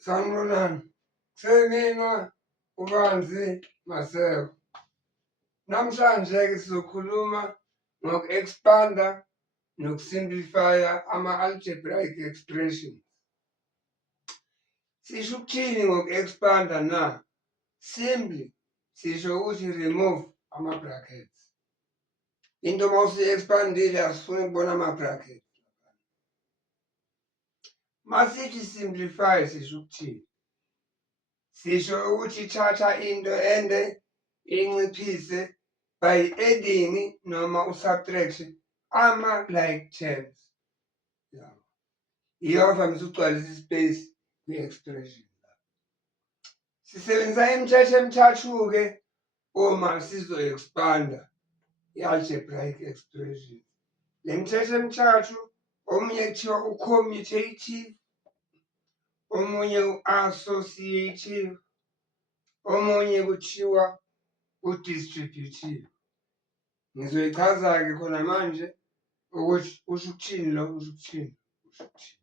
Sanibonani, semina uBanzi Maseko. Namhlanje-ke sizokhuluma ngoku-expanda nokusimplifya ama-algebraic expressions. Sisho ukuthini ngoku-expanda na? Simply sisho ukuthi remove ama-brackets. Into uma usuyi-expandile asifuni ukubona ama-brackets. Masithi simplify sisho ukuthini? Sisho ukuthi thatha into ende inciphise by adding noma usubtract ama-like terms. Iyo avamise ukugcwalisa ispace kwi-expression. Sisebenzisa imithetho emithathu-ke uma sizo-expanda i-algebraic expression. Le mithetho emithathu, omunye kuthiwa u-commutative, omunye u-associative, omunye kuthiwa u-distributive. Ngizoyichaza-ke khona manje ukuthi usho ukuthini lo, usho ukuthini, usho ukuthini.